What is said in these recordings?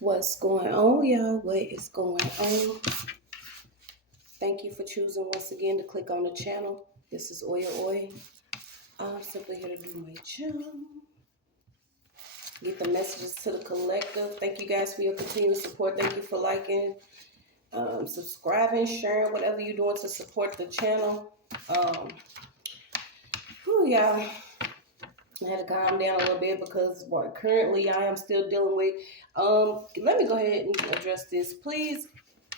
What's going on, y'all? What is going on? Thank you for choosing once again to click on the channel. This is OYAOY. I'm simply here to do my job. Get the messages to the collective. Thank you guys for your continued support. Thank you for liking, subscribing, sharing, whatever you're doing to support the channel. Y'all. I had to calm down a little bit because what currently I am still dealing with. Let me go ahead and address this, please.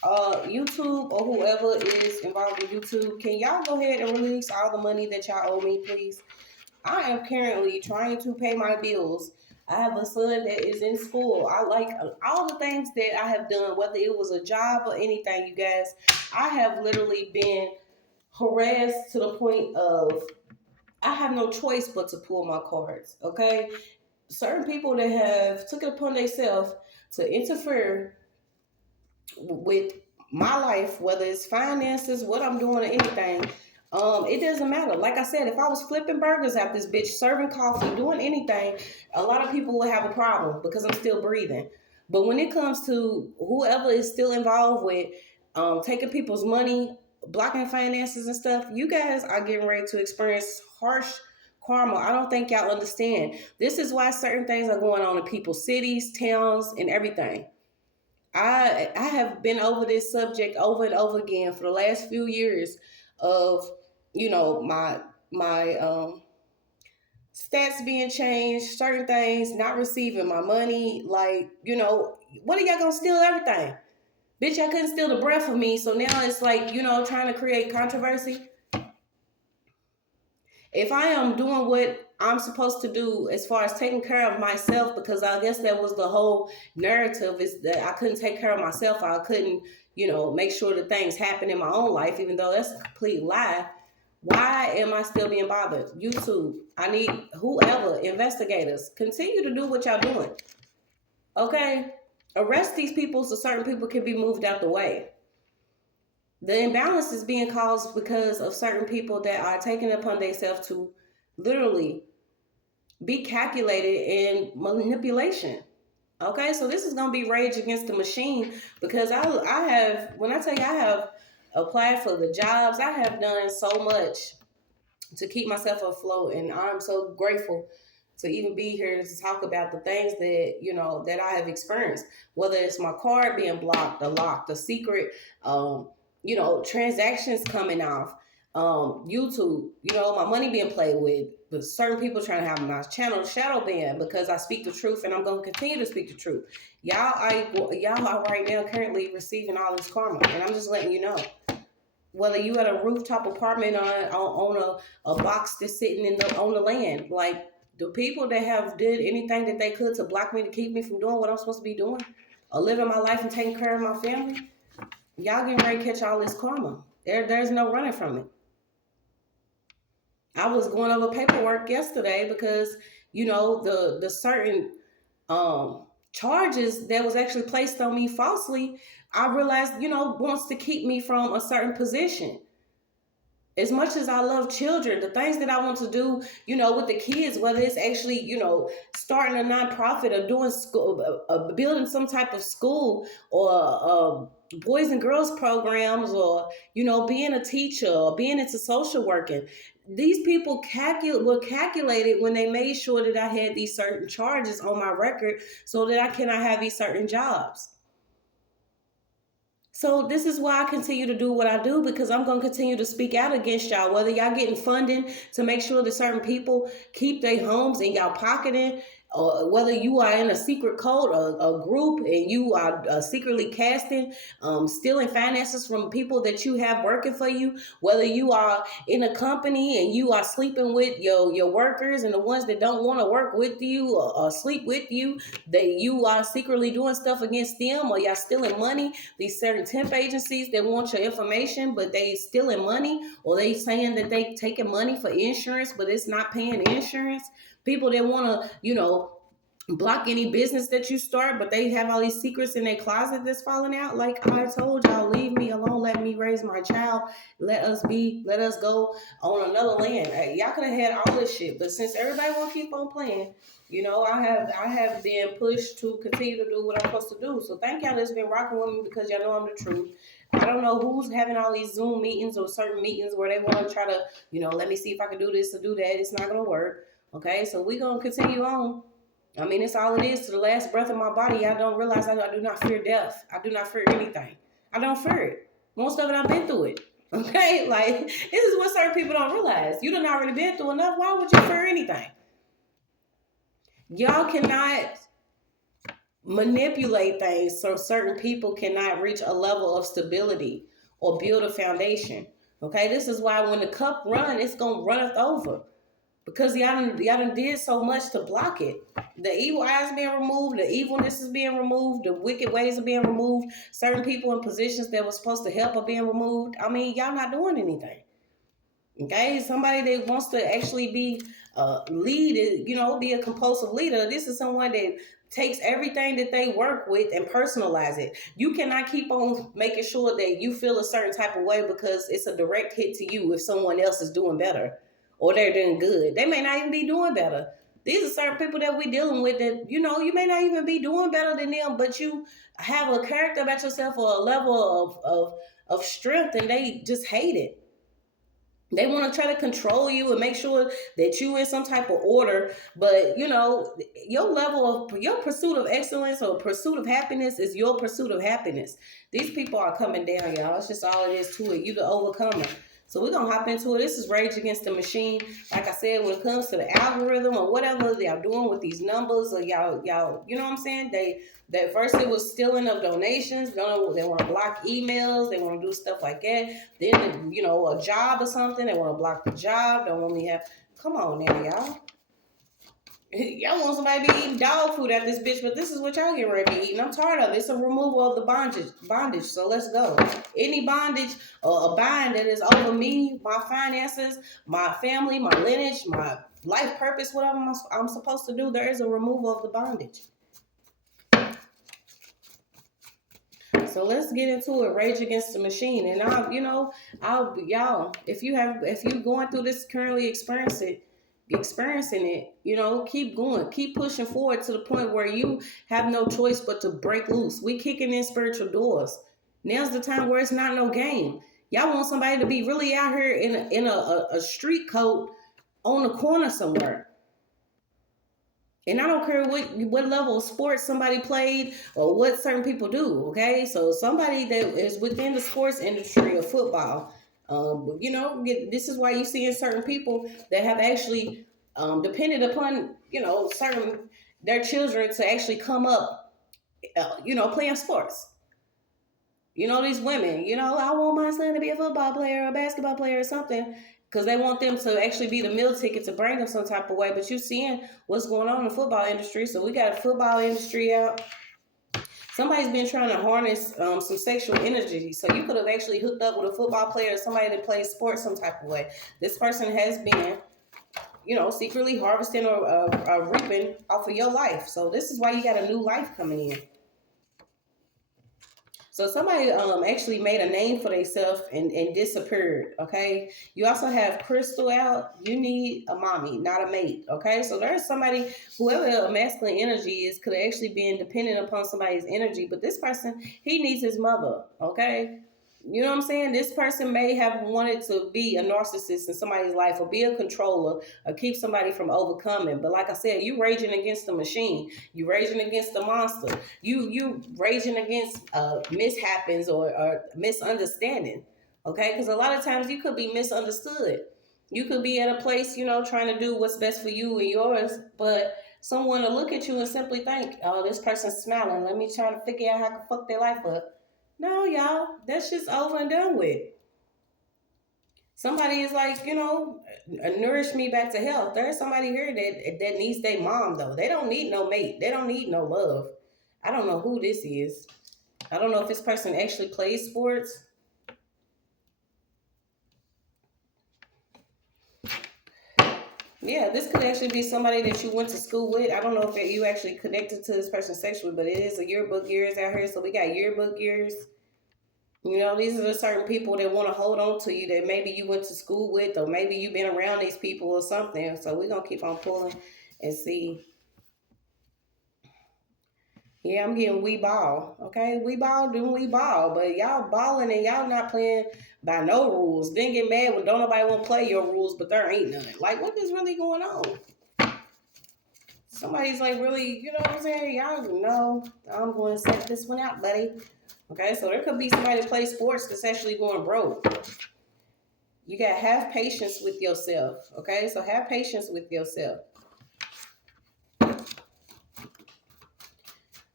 YouTube or whoever is involved with YouTube, can y'all go ahead and release all the money that y'all owe me, please? I am currently trying to pay my bills. I have a son that is in school. I like all the things that I have done, whether it was a job or anything, you guys. I have literally been harassed to the point of I have no choice but to pull my cards, okay? Certain people that have took it upon themselves to interfere with my life, whether it's finances, what I'm doing, or anything, it doesn't matter. Like I said, if I was flipping burgers out this bitch, serving coffee, doing anything, a lot of people would have a problem because I'm still breathing. But when it comes to whoever is still involved with taking people's money, blocking finances and stuff, you guys are getting ready to experience harsh karma. I don't think y'all understand. This is why certain things are going on in people's cities, towns, and everything. I have been over this subject over and over again for the last few years of my stats being changed, certain things, not receiving my money. Like, what are y'all gonna steal everything? Bitch, I couldn't steal the breath of me, so now it's like, trying to create controversy. If I am doing what I'm supposed to do as far as taking care of myself, because I guess that was the whole narrative, is that I couldn't take care of myself. I couldn't, make sure that things happen in my own life, even though that's a complete lie. Why am I still being bothered? YouTube, I need whoever, investigators, continue to do what y'all doing. Okay? Arrest these people so certain people can be moved out the way. The imbalance is being caused because of certain people that are taking it upon themselves to literally be calculated in manipulation. Okay, so this is going to be rage against the machine, because I have, when I tell you I have applied for the jobs, I have done so much to keep myself afloat, and I'm so grateful to even be here to talk about the things that that I have experienced, whether it's my card being blocked or locked, a secret transactions coming off, YouTube, my money being played with, but certain people trying to have my channel shadow banned because I speak the truth, and I'm going to continue to speak the truth. Y'all are right now currently receiving all this karma, and I'm just letting you know. Whether you at a rooftop apartment on a box that's sitting on the land, like the people that have did anything that they could to block me, to keep me from doing what I'm supposed to be doing, or living my life and taking care of my family, y'all getting ready to catch all this karma. There's no running from it. I was going over paperwork yesterday because the certain charges that was actually placed on me falsely, I realized wants to keep me from a certain position. As much as I love children, the things that I want to do, with the kids, whether it's actually, starting a nonprofit or doing school, building some type of school, or boys and girls programs, or, being a teacher or being into social working. These people were calculated when they made sure that I had these certain charges on my record so that I cannot have these certain jobs. So this is why I continue to do what I do, because I'm going to continue to speak out against y'all, whether y'all getting funding to make sure that certain people keep their homes and y'all pocketing, or whether you are in a secret cult or a group and you are secretly casting, stealing finances from people that you have working for you, whether you are in a company and you are sleeping with your workers and the ones that don't want to work with you or sleep with you, that you are secretly doing stuff against them, or y'all stealing money. These certain temp agencies that want your information, but they stealing money, or they saying that they taking money for insurance, but it's not paying insurance. People that want to, block any business that you start, but they have all these secrets in their closet that's falling out. Like I told y'all, leave me alone. Let me raise my child. Let us go on another land. Y'all could have had all this shit, but since everybody want to keep on playing, You know, I have been pushed to continue to do what I'm supposed to do. So thank y'all that's been rocking with me, because y'all know I'm the truth. I don't know who's having all these Zoom meetings or certain meetings where they want to try to, let me see if I can do this or do that. It's not gonna work. Okay, so we're gonna continue on. I mean, it's all it is. To the last breath of my body, I don't realize I do not fear death. I do not fear anything. I don't fear it. Most of it, I've been through it. Okay, like, this is what certain people don't realize. You done already been through enough. Why would you fear anything? Y'all cannot manipulate things so certain people cannot reach a level of stability or build a foundation. Okay, this is why when the cup run, it's gonna runneth over, because y'all done did so much to block it. The evil eyes being removed, the evilness is being removed, the wicked ways are being removed. Certain people in positions that were supposed to help are being removed. I mean, y'all not doing anything. Okay, somebody that wants to actually be lead, be a compulsive leader. This is someone that takes everything that they work with and personalize it. You cannot keep on making sure that you feel a certain type of way because it's a direct hit to you if someone else is doing better or they're doing good. They may not even be doing better. These are certain people that we're dealing with that, you may not even be doing better than them, but you have a character about yourself or a level of strength, and they just hate it. They want to try to control you and make sure that you in some type of order. But, your level of your pursuit of excellence or pursuit of happiness is your pursuit of happiness. These people are coming down, y'all. It's just all it is to it. You the overcomer. So we're going to hop into it. This is Rage Against the Machine. Like I said, when it comes to the algorithm or whatever y'all doing with these numbers, or y'all, you know what I'm saying? That first it was stealing of donations. They want to block emails. They want to do stuff like that. Then, a job or something. They want to block the job. Don't want me to have. Come on now, y'all. Y'all want somebody to be eating dog food at this bitch, but this is what y'all get ready to be eating. I'm tired of it. It's a removal of the bondage. So let's go. Any bondage or a bind that is over me, my finances, my family, my lineage, my life purpose, whatever I'm supposed to do, there is a removal of the bondage. So let's get into it. Rage Against the Machine. And y'all, if you going through this, currently experiencing it, keep going, keep pushing forward to the point where you have no choice but to break loose. We kicking in spiritual doors. Now's the time where it's not no game. Y'all want somebody to be really out here in a street coat on the corner somewhere. And I don't care what level of sports somebody played or what certain people do, okay? So somebody that is within the sports industry of football, this is why you see in certain people that have actually depended upon, their children to actually come up, playing sports. These women, I want my son to be a football player or a basketball player or something, because they want them to actually be the meal ticket to bring them some type of way. But you're seeing what's going on in the football industry. So we got a football industry out. Somebody's been trying to harness some sexual energy. So you could have actually hooked up with a football player or somebody that plays sports some type of way. This person has been, secretly harvesting or reaping off of your life. So this is why you got a new life coming in. So somebody actually made a name for themselves and disappeared, okay? You also have Crystal out. You need a mommy, not a mate, okay? So there's somebody, whoever a masculine energy is, could have actually been dependent upon somebody's energy. But this person, he needs his mother, okay? You know what I'm saying? This person may have wanted to be a narcissist in somebody's life or be a controller or keep somebody from overcoming. But like I said, you raging against the machine. You raging against the monster. You raging against mishaps or misunderstanding. Okay? Because a lot of times you could be misunderstood. You could be at a place, trying to do what's best for you and yours, but someone will look at you and simply think, oh, this person's smiling. Let me try to figure out how to fuck their life up. No, y'all, that's just over and done with. Somebody is like, nourish me back to health. There's somebody here that needs their mom, though. They don't need no mate. They don't need no love. I don't know who this is. I don't know if this person actually plays sports. Yeah, this could actually be somebody that you went to school with. I don't know if you actually connected to this person sexually, but it is a yearbook years out here. So we got yearbook years. These are the certain people that want to hold on to you that maybe you went to school with, or maybe you've been around these people or something. So we're going to keep on pulling and see. Yeah, I'm getting we ball. Okay, we ball, doing we ball. But y'all balling and y'all not playing by no rules. Then get mad when don't nobody want to play your rules, but there ain't none. Like, what is really going on? Somebody's like, really, you know what I'm saying? Y'all know I'm going to set this one out, buddy. Okay, so there could be somebody that plays sports that's actually going broke. You got to have patience with yourself. Okay, so have patience with yourself.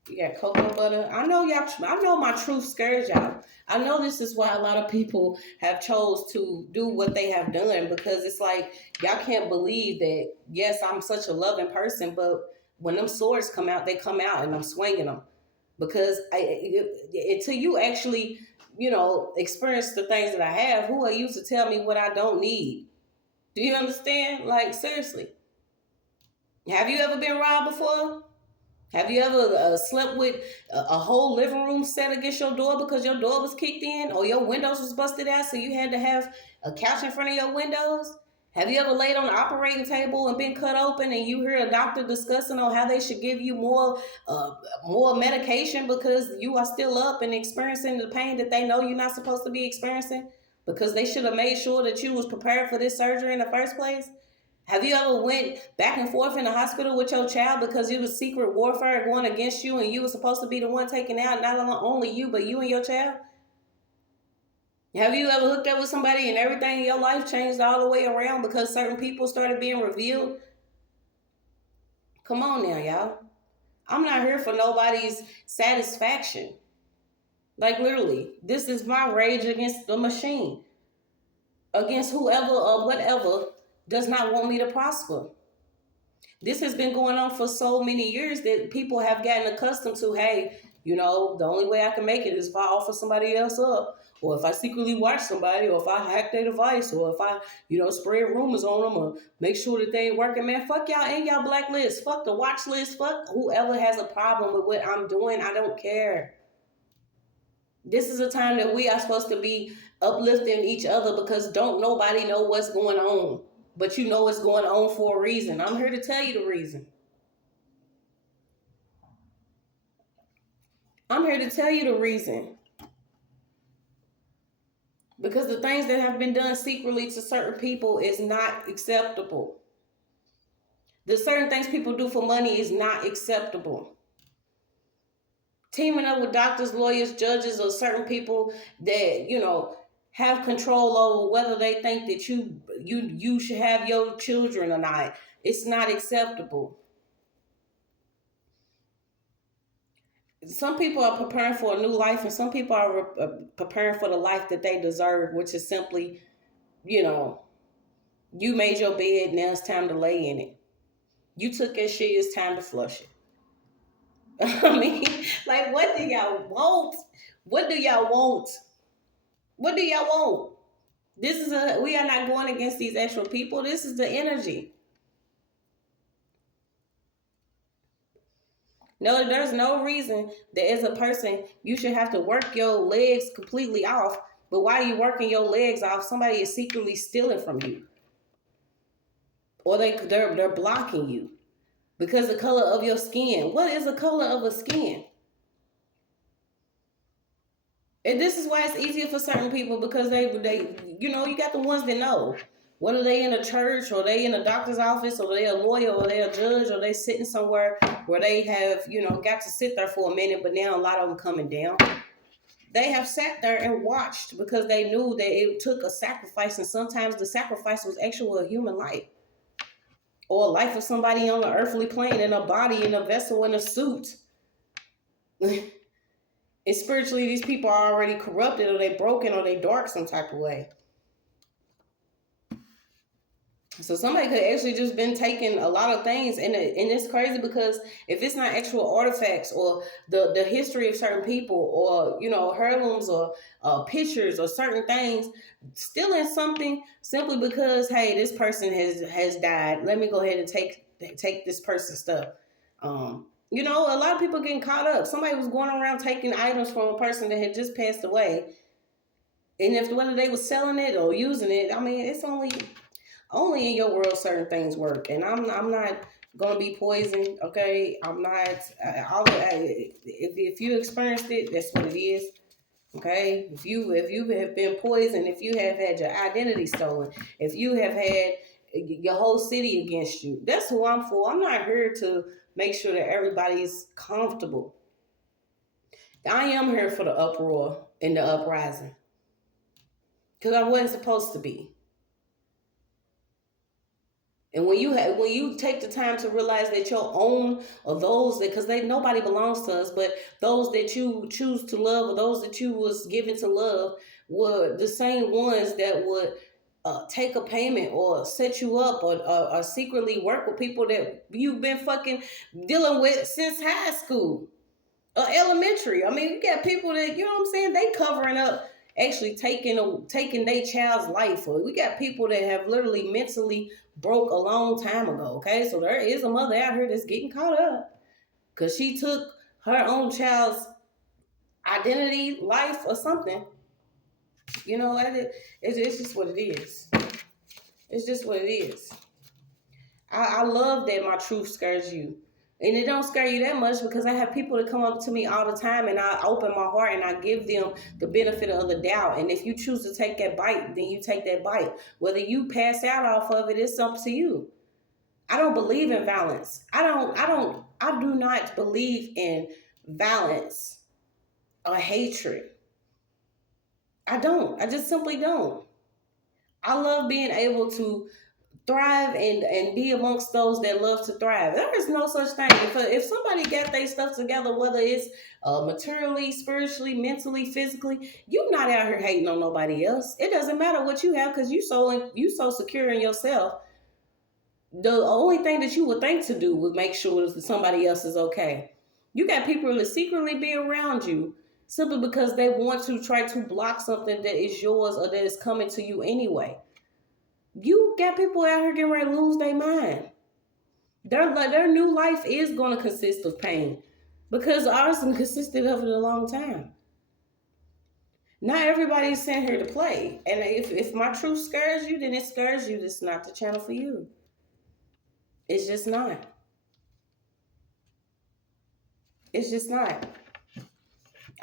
You got cocoa butter. I know y'all. I know my truth scares y'all. I know this is why a lot of people have chose to do what they have done, because it's like y'all can't believe that. Yes, I'm such a loving person, but when them swords come out, they come out, and I'm swinging them because until you actually, experience the things that I have, who are you to tell me what I don't need? Do you understand? Like, seriously, have you ever been robbed before? Have you ever slept with a whole living room set against your door because your door was kicked in or your windows was busted out, so you had to have a couch in front of your windows? Have you ever laid on the operating table and been cut open and you hear a doctor discussing on how they should give you more medication because you are still up and experiencing the pain that they know you're not supposed to be experiencing, because they should have made sure that you was prepared for this surgery in the first place? Have you ever went back and forth in the hospital with your child because it was secret warfare going against you and you were supposed to be the one taken out, not only you, but you and your child? Have you ever hooked up with somebody and everything in your life changed all the way around because certain people started being revealed? Come on now, y'all. I'm not here for nobody's satisfaction. Like, literally, this is my rage against the machine, against whoever or whatever does not want me to prosper. This has been going on for so many years that people have gotten accustomed to, hey, the only way I can make it is if I offer somebody else up, or if I secretly watch somebody, or if I hack their device, or if I, spread rumors on them, or make sure that they ain't working. Man, fuck y'all and y'all blacklist. Fuck the watch list. Fuck whoever has a problem with what I'm doing. I don't care. This is a time that we are supposed to be uplifting each other, because don't nobody know what's going on. But you know what's going on for a reason. I'm here to tell you the reason. I'm here to tell you the reason. Because the things that have been done secretly to certain people is not acceptable. The certain things people do for money is not acceptable. Teaming up with doctors, lawyers, judges, or certain people that, have control over whether they think that you should have your children or not. It's not acceptable. Some people are preparing for a new life, and some people are preparing for the life that they deserve, which is simply, you made your bed, now it's time to lay in it. You took your shit, it's time to flush it. I mean, like, what do y'all want? What do y'all want? What do y'all want? We are not going against these actual people. This is the energy. No, there's no reason that as a person you should have to work your legs completely off. But while you're working your legs off, somebody is secretly stealing from you, or they're blocking you because the color of your skin. What is the color of a skin? And this is why it's easier for certain people, because they you got the ones that know. Whether they in a church, or they in a doctor's office, or they a lawyer, or they a judge, or they sitting somewhere where they have, got to sit there for a minute, but now a lot of them coming down. They have sat there and watched because they knew that it took a sacrifice, and sometimes the sacrifice was actually a human life. Or a life of somebody on an earthly plane, in a body, in a vessel, in a suit. And spiritually, these people are already corrupted, or they broken, or they dark some type of way. So somebody could actually just been taking a lot of things, and it's crazy because if it's not actual artifacts or the history of certain people, or heirlooms, or pictures, or certain things, stealing something simply because, hey, this person has died, let me go ahead and take this person's stuff. A lot of people getting caught up. Somebody was going around taking items from a person that had just passed away, and whether they were selling it or using it, I mean, it's only in your world certain things work. And I'm not gonna be poisoned. Okay, I'm not. If you experienced it, that's what it is. Okay, if you have been poisoned, if you have had your identity stolen, if you have had your whole city against you, that's who I'm for. I'm not here to make sure that everybody's comfortable. I am here for the uproar and the uprising because I wasn't supposed to be. And when you take the time to realize that your own or those that because they nobody belongs to us, but those that you choose to love or those that you was given to love were the same ones that would take a payment or set you up or secretly work with people that you've been fucking dealing with since high school. Elementary. I mean, you got people that you know what I'm saying. They covering up, actually taking their child's life. Or we got people that have literally mentally broke a long time ago. Okay, so there is a mother out here that's getting caught up because she took her own child's identity, life, or something. You know, it's just what it is. It's just what it is. I love that my truth scares you. And it don't scare you that much because I have people that come up to me all the time and I open my heart and I give them the benefit of the doubt. And if you choose to take that bite, then you take that bite. Whether you pass out off of it, it's up to you. I don't believe in violence. I do not believe in violence or hatred. I don't. I just simply don't. I love being able to thrive and be amongst those that love to thrive. There is no such thing. If somebody got their stuff together, whether it's materially, spiritually, mentally, physically, you're not out here hating on nobody else. It doesn't matter what you have because you so secure in yourself. The only thing that you would think to do would make sure that somebody else is okay. You got people that secretly be around you simply because they want to try to block something that is yours or that is coming to you anyway. You got people out here getting ready to lose their mind. Their new life is going to consist of pain because ours consisted of it a long time. Not everybody's sent here to play. And if my truth scares you, then it scares you. This is not the channel for you. It's just not. It's just not.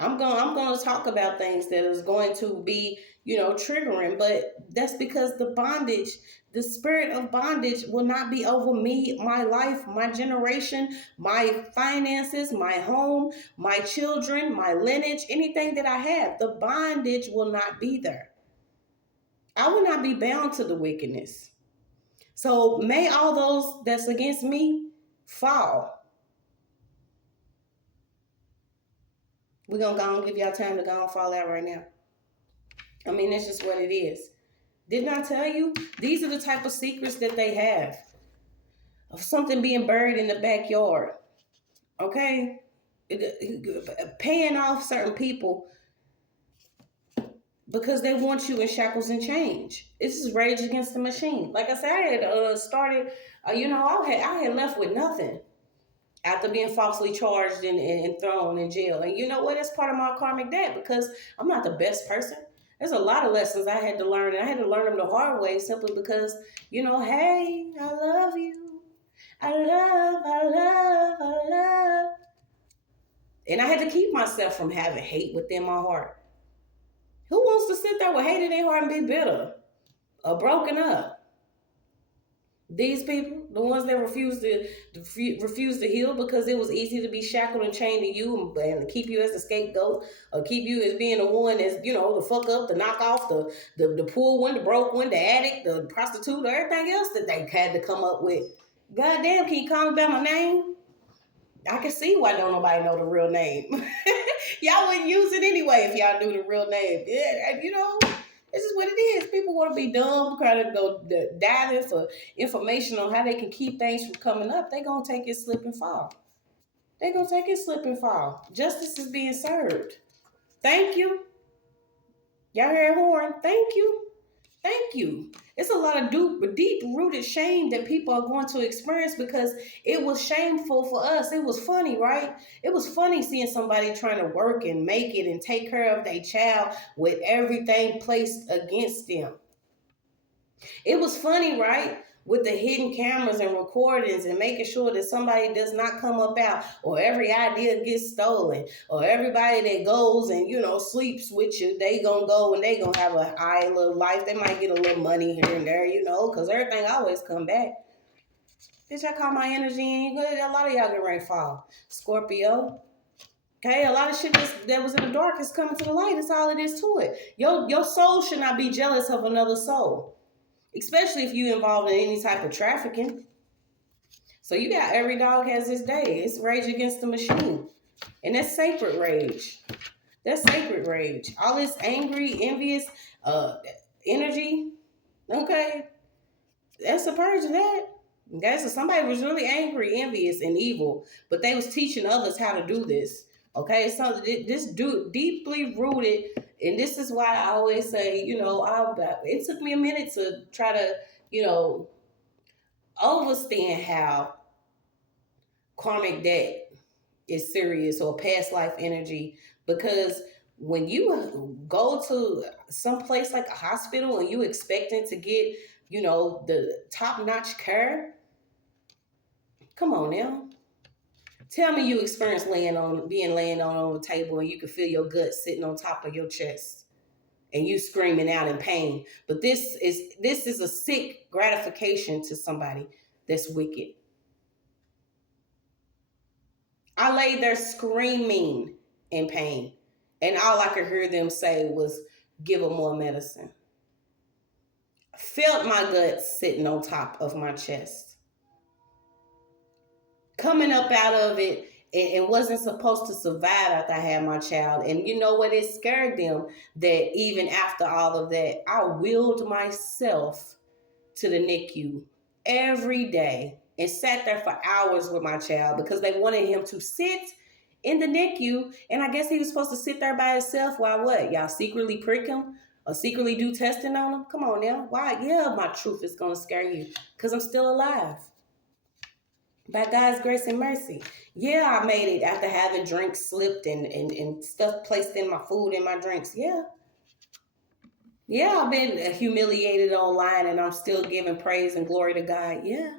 I'm going to talk about things that is going to be, triggering, but that's because the spirit of bondage will not be over me, my life, my generation, my finances, my home, my children, my lineage, anything that I have. The bondage will not be there. I will not be bound to the wickedness. So may all those that's against me fall. We're going to go and give y'all time to go and fall out right now. I mean, that's just what it is. Didn't I tell you? These are the type of secrets that they have. Of something being buried in the backyard. Okay? Paying off certain people because they want you in shackles and change. This is Rage Against the Machine. Like I said, I had started, I had left with nothing after being falsely charged and thrown in jail. And you know what? That's part of my karmic debt because I'm not the best person. There's a lot of lessons I had to learn, and I had to learn them the hard way simply because, hey, I love you. I love. And I had to keep myself from having hate within my heart. Who wants to sit there with hate in their heart and be bitter or broken up? These people, the ones that refuse to heal because it was easy to be shackled and chained to you and keep you as the scapegoat or keep you as being the one that's, the fuck up, the knock off, the poor one, the broke one, the addict, the prostitute, or everything else that they had to come up with. Goddamn, can you call me by my name? I can see why don't nobody know the real name. Y'all wouldn't use it anyway if y'all knew the real name. Yeah, this is what it is. People want to be dumb, trying to go diving for information on how they can keep things from coming up. They're going to take it, slip, and fall. They're going to take it, slip, and fall. Justice is being served. Thank you. Y'all hear a horn? Thank you. Thank you. It's a lot of deep-rooted shame that people are going to experience because it was shameful for us. It was funny, right? It was funny seeing somebody trying to work and make it and take care of their child with everything placed against them. It was funny, right? with the hidden cameras and recordings and making sure that somebody does not come up out, or every idea gets stolen, or everybody that goes and, sleeps with you, they gonna go and they gonna have a high little life. They might get a little money here and there, because everything always come back. Bitch, I call my energy in. A lot of y'all get ready to fall. Scorpio. Okay, a lot of shit that was in the dark is coming to the light. That's all it is to it. Your soul should not be jealous of another soul, especially if you involved in any type of trafficking. So you got every dog has his day. It's rage against the machine, and that's sacred rage. That's sacred rage. All this angry, envious energy. Okay, that's a purge of that. Okay, so somebody was really angry, envious, and evil, but they was teaching others how to do this. Okay, so this deeply rooted, and this is why I always say, it took me a minute to try to, understand how karmic debt is serious, or past life energy, because when you go to some place like a hospital and you expecting to get, the top-notch care, come on now. Tell me you experienced laying on a table and you can feel your gut sitting on top of your chest and you screaming out in pain. But this is a sick gratification to somebody that's wicked. I lay there screaming in pain, and all I could hear them say was, "Give them more medicine." Felt my gut sitting on top of my chest, coming up out of it, and wasn't supposed to survive after I had my child. And you know what? It scared them that even after all of that, I willed myself to the NICU every day and sat there for hours with my child because they wanted him to sit in the NICU. And I guess he was supposed to sit there by himself while what? Y'all secretly prick him or secretly do testing on him? Come on now. Why? Yeah, my truth is going to scare you because I'm still alive. By God's grace and mercy. Yeah, I made it after having drinks slipped and stuff placed in my food and my drinks. Yeah. Yeah, I've been humiliated online and I'm still giving praise and glory to God. Yeah.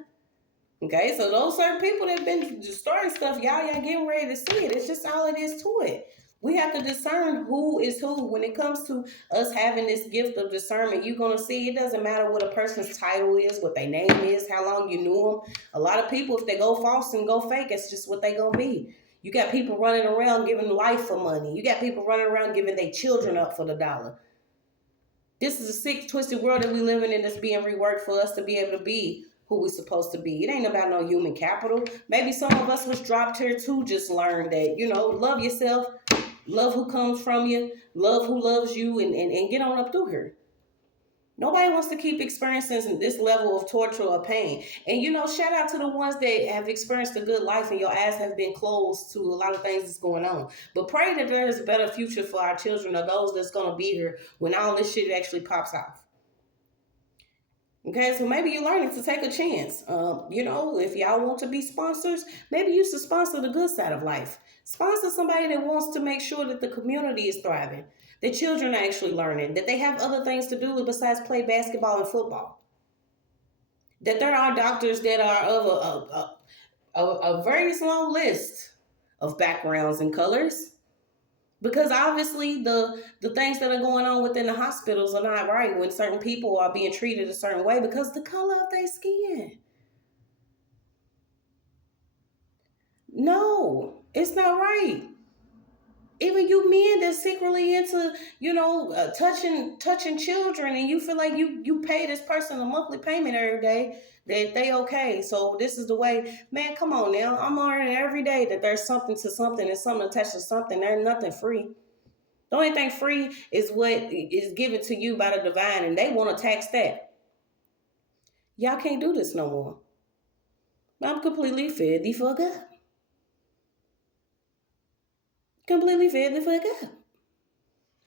Okay, so those certain people that have been starting stuff, y'all getting ready to see it. It's just all it is to it. We have to discern who is who. When it comes to us having this gift of discernment, you're going to see it doesn't matter what a person's title is, what their name is, how long you knew them. A lot of people, if they go false and go fake, it's just what they going to be. You got people running around giving life for money. You got people running around giving their children up for the dollar. This is a sick, twisted world that we live in, and it's being reworked for us to be able to be who we're supposed to be. It ain't about no human capital. Maybe some of us was dropped here to just learn that, love yourself, love who comes from you, love who loves you, and get on up through here. Nobody wants to keep experiencing this level of torture or pain. And, shout out to the ones that have experienced a good life and your eyes have been closed to a lot of things that's going on. But pray that there is a better future for our children or those that's going to be here when all this shit actually pops off. Okay, so maybe you're learning to take a chance. If y'all want to be sponsors, maybe you should sponsor the good side of life. Sponsor somebody that wants to make sure that the community is thriving, that children are actually learning, that they have other things to do besides play basketball and football. That there are doctors that are of a very long list of backgrounds and colors. Because obviously the things that are going on within the hospitals are not right when certain people are being treated a certain way because the color of their skin. No, it's not right. Even you men that's secretly into, touching children, and you feel like you pay this person a monthly payment every day, that they okay. So this is the way, man, come on now. I'm learning every day that there's something to something and something attached to something. There's nothing free. The only thing free is what is given to you by the divine, and they want to tax that. Y'all can't do this no more. I'm completely fed the fuck up. Completely fed the fuck up.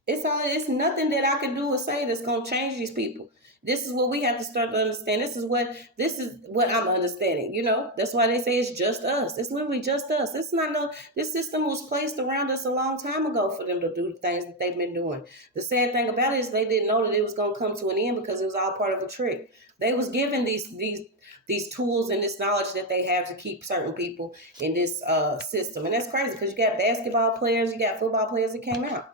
It's nothing that I can do or say that's gonna change these people. This is what we have to start to understand. This is what I'm understanding. That's why they say it's just us. It's literally just us. It's not no. This system was placed around us a long time ago for them to do the things that they've been doing. The sad thing about it is they didn't know that it was gonna come to an end because it was all part of a trick. They was given these tools and this knowledge that they have to keep certain people in this system, and that's crazy because you got basketball players, you got football players that came out.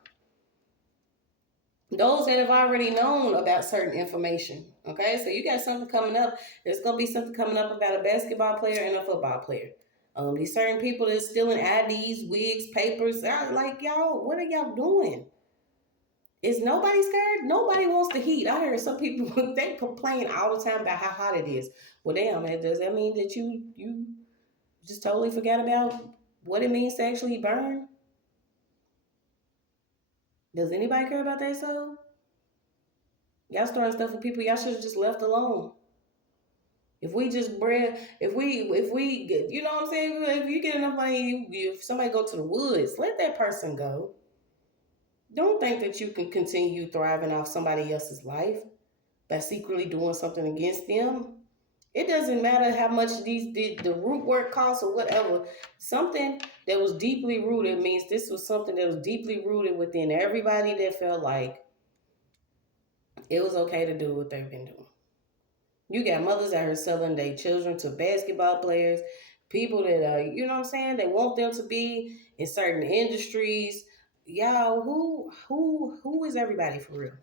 Those that have already known about certain information. Okay, so you got something coming up. There's gonna be something coming up about a basketball player and a football player. These certain people that's stealing IDs, wigs, papers. Like, y'all, what are y'all doing? Is nobody scared? Nobody wants the heat. I heard some people they complain all the time about how hot it is. Well, damn, does that mean that you just totally forgot about what it means to actually burn? Does anybody care about that soul? Y'all starting stuff with people y'all should have just left alone. If we just if we get, you know what I'm saying? If you get enough money, if somebody go to the woods, let that person go. Don't think that you can continue thriving off somebody else's life by secretly doing something against them. It doesn't matter how much the root work costs or whatever. Something that was deeply rooted means this was something that was deeply rooted within everybody that felt like it was okay to do what they've been doing. You got mothers out here selling their children to basketball players, people that are, you know what I'm saying? They want them to be in certain industries. Y'all, who is everybody for real?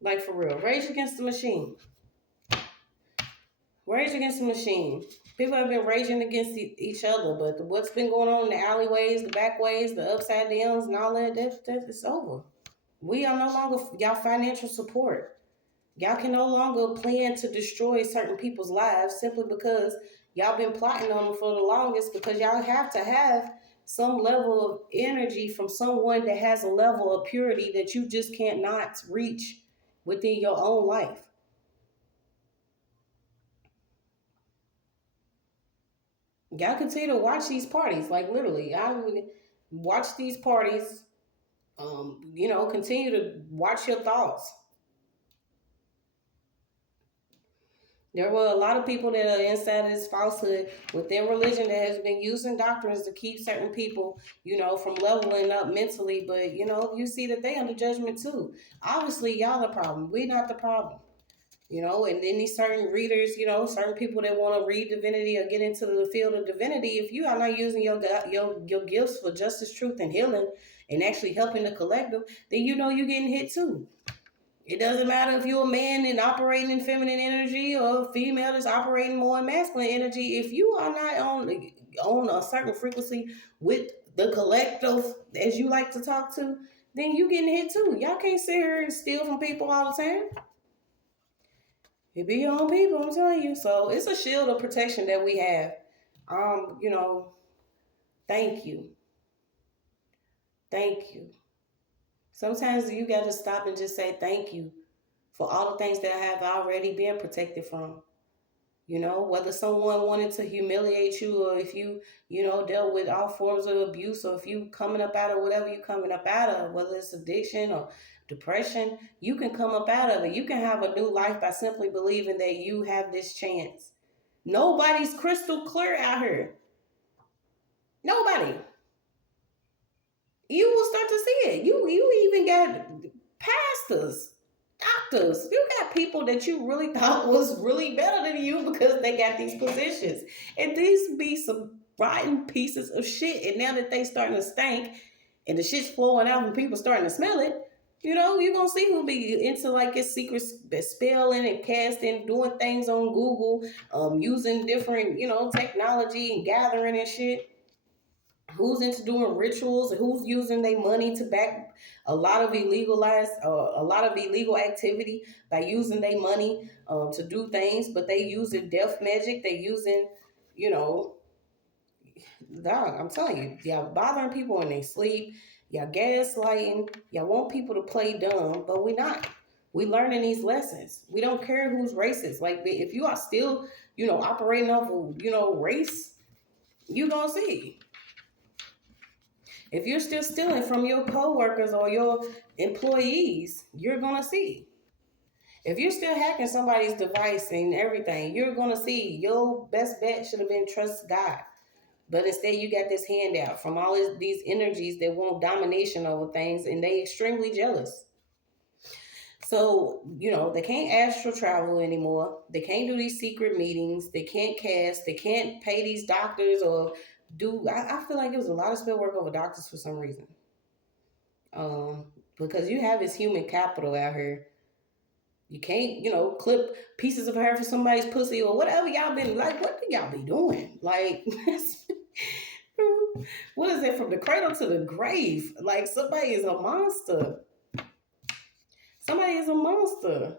Like for real. Rage Against the Machine. Rage Against the Machine. People have been raging against each other, but what's been going on in the alleyways, the backways, the upside downs, and all that, it's over. We are no longer y'all financial support. Y'all can no longer plan to destroy certain people's lives simply because y'all been plotting on them for the longest, because y'all have to have some level of energy from someone that has a level of purity that you just can't not reach within your own life. Y'all continue to watch these parties. Like literally, I would watch these parties. Continue to watch your thoughts. There were a lot of people that are inside of this falsehood within religion that has been using doctrines to keep certain people, from leveling up mentally. But, you see that they under judgment too. Obviously, y'all the problem. We're not the problem. And then these certain readers, certain people that want to read divinity or get into the field of divinity, if you are not using your gifts for justice, truth, and healing and actually helping the collective, then you're getting hit too. It doesn't matter if you're a man and operating in feminine energy or a female that's operating more in masculine energy. If you are not on a certain frequency with the collective, as you like to talk to, then you getting hit too. Y'all can't sit here and steal from people all the time. It be your own people, I'm telling you. So it's a shield of protection that we have. Thank you. Thank you. Sometimes you got to stop and just say thank you for all the things that I have already been protected from. Whether someone wanted to humiliate you or if you, dealt with all forms of abuse, or if you coming up out of whatever you coming up out of, whether it's addiction or depression, you can come up out of it. You can have a new life by simply believing that you have this chance. Nobody's crystal clear out here. Nobody. You will start to see it. You even got pastors, doctors. You got people that you really thought was really better than you because they got these positions. And these be some rotten pieces of shit. And now that they starting to stink and the shit's flowing out and people starting to smell it, you're going to see who be into like his secret spelling and casting, doing things on Google, using different, technology and gathering and shit. Who's into doing rituals, and who's using their money to back a lot of illegal activity by using their money to do things, but they using death magic. They using, dog, I'm telling you, y'all bothering people in their sleep, y'all gaslighting, y'all want people to play dumb, but we not. We learning these lessons. We don't care who's racist. Like if you are still, operating off of, race, you gonna see. If you're still stealing from your coworkers or your employees, you're going to see. If you're still hacking somebody's device and everything, you're going to see your best bet should have been trust God. But instead, you got this handout from all these energies that want domination over things, and they extremely jealous. So, they can't astral travel anymore. They can't do these secret meetings. They can't cast. They can't pay these doctors or do. I feel like it was a lot of spell work over doctors for some reason. Because you have this human capital out here. You can't, clip pieces of hair for somebody's pussy or whatever y'all been like. What do y'all be doing? Like, what is it, from the cradle to the grave? Like, somebody is a monster. Somebody is a monster.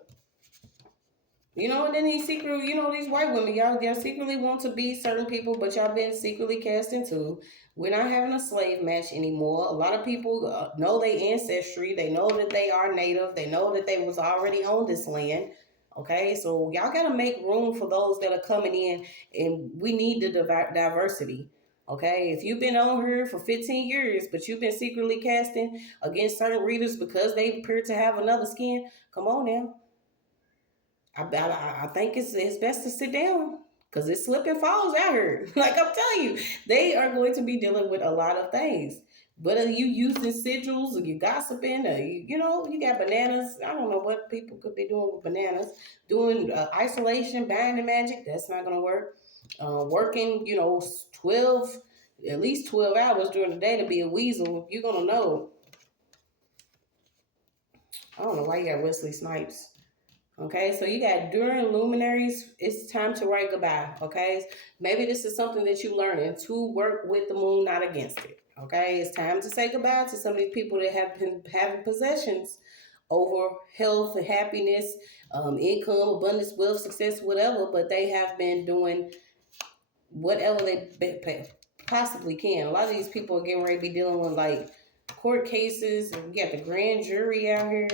And then these secret, these white women, y'all secretly want to be certain people, but y'all been secretly cast into. We're not having a slave match anymore. A lot of people know their ancestry. They know that they are native. They know that they was already on this land. Okay, so y'all got to make room for those that are coming in, and we need the diversity. Okay, if you've been on here for 15 years, but you've been secretly casting against certain readers because they appear to have another skin, come on now. I think it's best to sit down because it's slip and falls out here. Like I'm telling you, they are going to be dealing with a lot of things. But are you using sigils or you gossiping or you got bananas? I don't know what people could be doing with bananas. Doing isolation, binding magic, that's not going to work. Working, 12, at least 12 hours during the day to be a weasel, you're going to know. I don't know why you got Wesley Snipes. Okay, so you got during luminaries, it's time to write goodbye. Okay, maybe this is something that you learning to work with the moon, not against it. Okay, it's time to say goodbye to some of these people that have been having possessions over health and happiness, income, abundance, wealth, success, whatever, but they have been doing whatever they possibly can. A lot of these people are getting ready to be dealing with like court cases. You got the grand jury out here.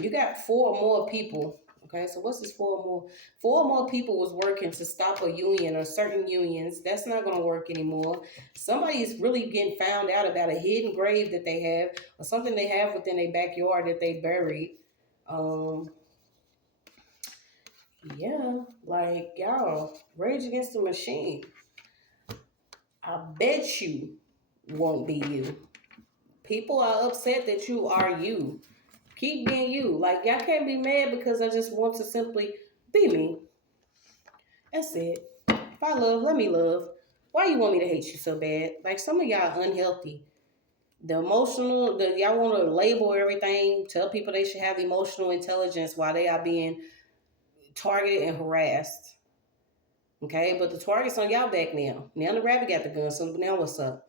You got 4 more people. Okay, so what's this 4 more? 4 more people was working to stop a union or certain unions. That's not going to work anymore. Somebody is really getting found out about a hidden grave that they have or something they have within their backyard that they buried. Yeah, like y'all, Rage Against the Machine. I bet you won't be you. People are upset that you are you. Keep being you. Like, y'all can't be mad because I just want to simply be me. That's it. If I love, let me love. Why you want me to hate you so bad? Like, some of y'all unhealthy. The emotional, y'all want to label everything, tell people they should have emotional intelligence while they are being targeted and harassed. Okay, but the target's on y'all back now. Now the rabbit got the gun, so now what's up?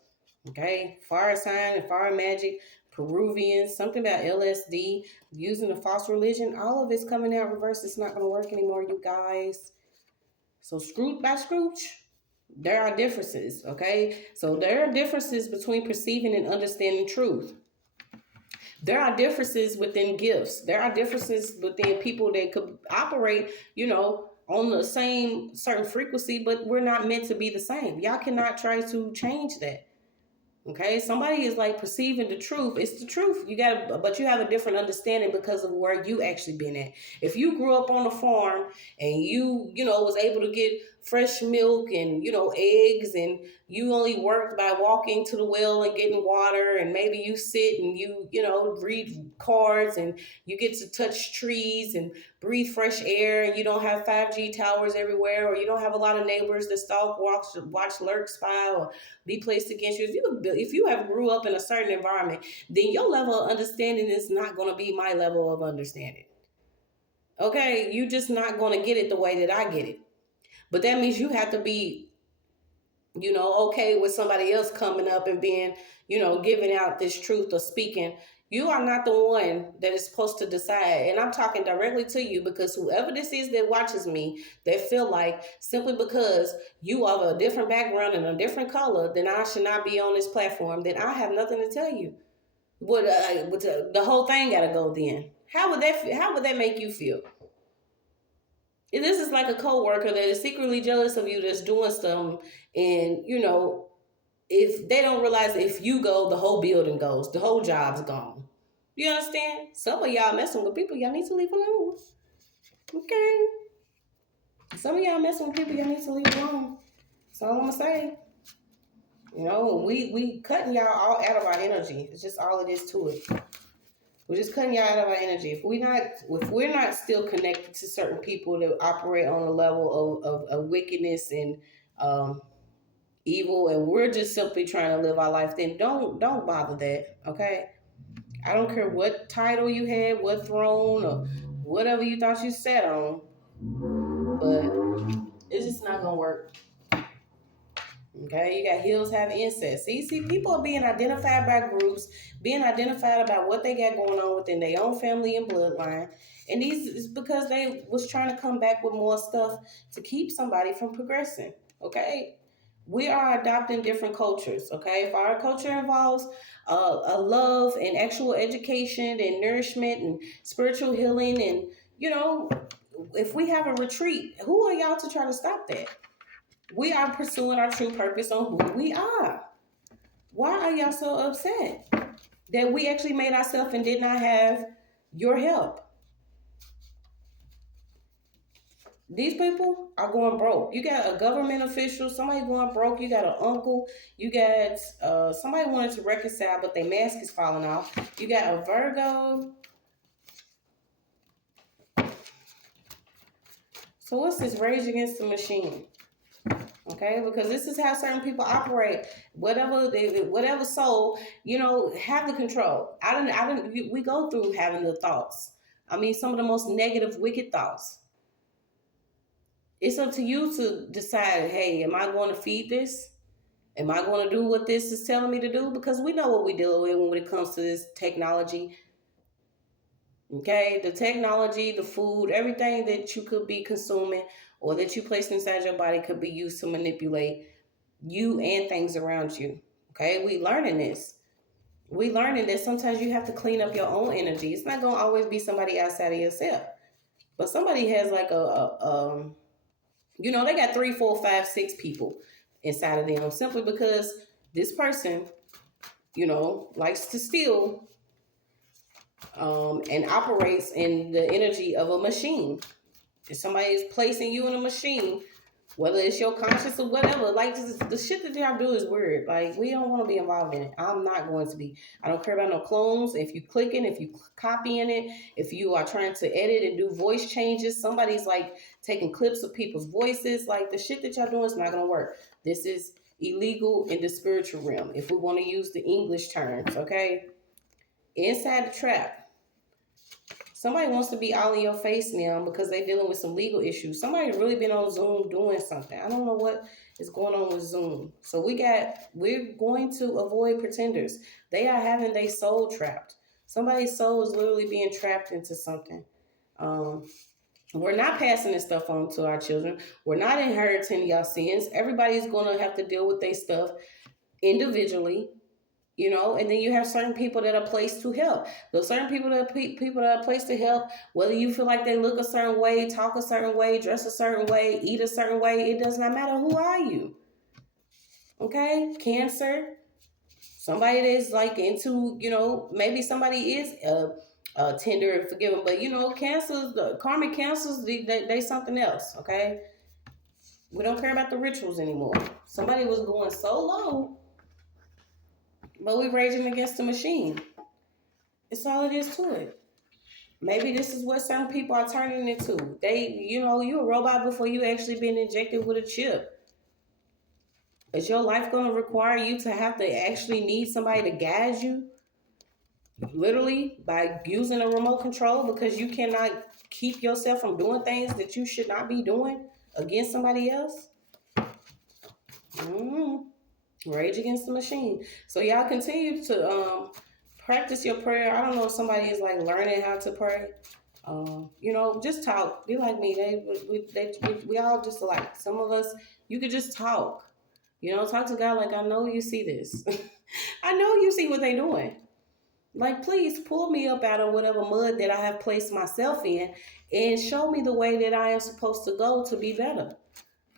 Okay, fire sign and fire magic, Peruvians, something about LSD, using a false religion, all of it's coming out reverse. It's not going to work anymore, you guys. So Scrooge by Scrooge, there are differences, okay? So there are differences between perceiving and understanding truth. There are differences within gifts. There are differences within people that could operate, on the same certain frequency, but we're not meant to be the same. Y'all cannot try to change that. Okay, somebody is like perceiving the truth. It's the truth. But you have a different understanding because of where you actually been at. If you grew up on a farm and you was able to get fresh milk and eggs, and you only worked by walking to the well and getting water, and maybe you sit and you read cards and you get to touch trees and breathe fresh air, and you don't have 5G towers everywhere, or you don't have a lot of neighbors that stalk, watch, lurk, spy, or be placed against you. If you have grew up in a certain environment, then your level of understanding is not going to be my level of understanding. Okay, you're just not going to get it the way that I get it. But that means you have to be, okay with somebody else coming up and being, giving out this truth or speaking. You are not the one that is supposed to decide. And I'm talking directly to you, because whoever this is that watches me, they feel like simply because you are of a different background and a different color, then I should not be on this platform, then I have nothing to tell you. The whole thing got to go then. How would that make you feel? This is like a coworker that is secretly jealous of you, that's doing something, and if they don't realize if you go, the whole building goes, the whole job's gone. You understand? Some of y'all messing with people y'all need to leave alone. Okay? Some of y'all messing with people y'all need to leave alone. That's all I'm gonna say. You know, we cutting y'all all out of our energy. It's just all it is to it. We're just cutting y'all out of our energy. If we're not still connected to certain people that operate on a level of wickedness and evil, and we're just simply trying to live our life, then don't bother that. Okay? I don't care what title you had, what throne or whatever you thought you sat on, but it's just not gonna work. Okay, you got hills having incest. See, people are being identified by groups, being identified about what they got going on within their own family and bloodline. And these is because they was trying to come back with more stuff to keep somebody from progressing. Okay, we are adopting different cultures. Okay, if our culture involves a love and actual education and nourishment and spiritual healing, and if we have a retreat, who are y'all to try to stop that? We are pursuing our true purpose on who we are. Why are y'all so upset that we actually made ourselves and did not have your help? These people are going broke. You got a government official, somebody going broke. You got an uncle. You got somebody wanted to reconcile, but their mask is falling off. You got a Virgo. So what's this Rage Against the Machine? Okay, because this is how certain people operate. Whatever soul, have the control. We go through having the thoughts. I mean, some of the most negative, wicked thoughts. It's up to you to decide, hey, am I going to feed this? Am I going to do what this is telling me to do? Because we know what we're dealing with when it comes to this technology. Okay, the technology, the food, everything that you could be consuming or that you place inside your body could be used to manipulate you and things around you. Okay, we learning this. We learning that sometimes you have to clean up your own energy. It's not gonna always be somebody outside of yourself, but somebody has like they got 3, 4, 5, 6 people inside of them simply because this person, likes to steal and operates in the energy of a machine. If somebody is placing you in a machine, whether it's your conscience or whatever, like the shit that y'all do is weird. Like, we don't want to be involved in it. I'm not going to be. I don't care about no clones. If you clicking, if you copying it, if you are trying to edit and do voice changes, somebody's like taking clips of people's voices. Like, the shit that y'all doing is not going to work. This is illegal in the spiritual realm, if we want to use the English terms, okay? Inside the trap. Somebody wants to be all in your face now because they're dealing with some legal issues. Somebody's really been on Zoom doing something. I don't know what is going on with Zoom. So we're going to avoid pretenders. They are having their soul trapped. Somebody's soul is literally being trapped into something. We're not passing this stuff on to our children. We're not inheriting y'all sins. Everybody's going to have to deal with their stuff individually. And then you have certain people that are placed to help. Those certain people that are placed to help, whether you feel like they look a certain way, talk a certain way, dress a certain way, eat a certain way, it does not matter. Who are you? Okay? Cancer. Somebody that's like into, maybe somebody is tender and forgiving, but cancers, the karmic cancers, they something else. Okay? We don't care about the rituals anymore. Somebody was going so low, but we're raging against the machine. It's all it is to it. Maybe this is what certain people are turning into. You a robot before you actually been injected with a chip. Is your life going to require you to have to actually need somebody to guide you? Literally, by using a remote control because you cannot keep yourself from doing things that you should not be doing against somebody else? Rage against the machine. So y'all continue to practice your prayer. I don't know if somebody is like learning how to pray. Just talk. Be like me. We all just alike. Some of us, you could just talk. Talk to God like, I know you see this. I know you see what they doing. Like, please pull me up out of whatever mud that I have placed myself in and show me the way that I am supposed to go to be better.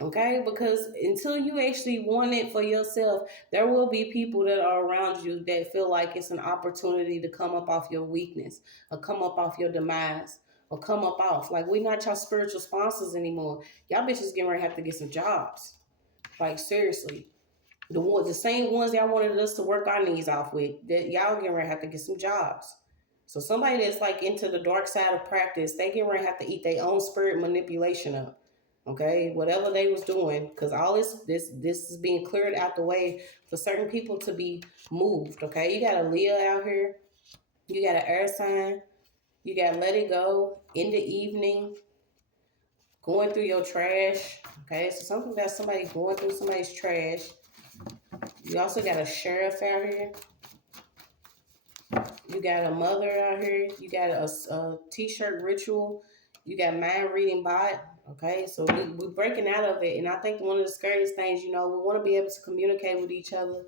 Okay, because until you actually want it for yourself, there will be people that are around you that feel like it's an opportunity to come up off your weakness or come up off your demise or come up off. Like, we're not your spiritual sponsors anymore. Y'all bitches getting ready to have to get some jobs. Like, seriously. The same ones y'all wanted us to work our knees off with, that y'all getting ready to have to get some jobs. So somebody that's like into the dark side of practice, they getting ready to have to eat their own spirit manipulation up. Okay, whatever they was doing, because all this is being cleared out the way for certain people to be moved. Okay, you got a Leo out here, you got an air sign, you got let it go in the evening, going through your trash. Okay, so something about somebody going through somebody's trash. You also got a sheriff out here. You got a mother out here. You got a t-shirt ritual. You got mind reading bot. Okay, so we're breaking out of it. And I think one of the scariest things, we want to be able to communicate with each other.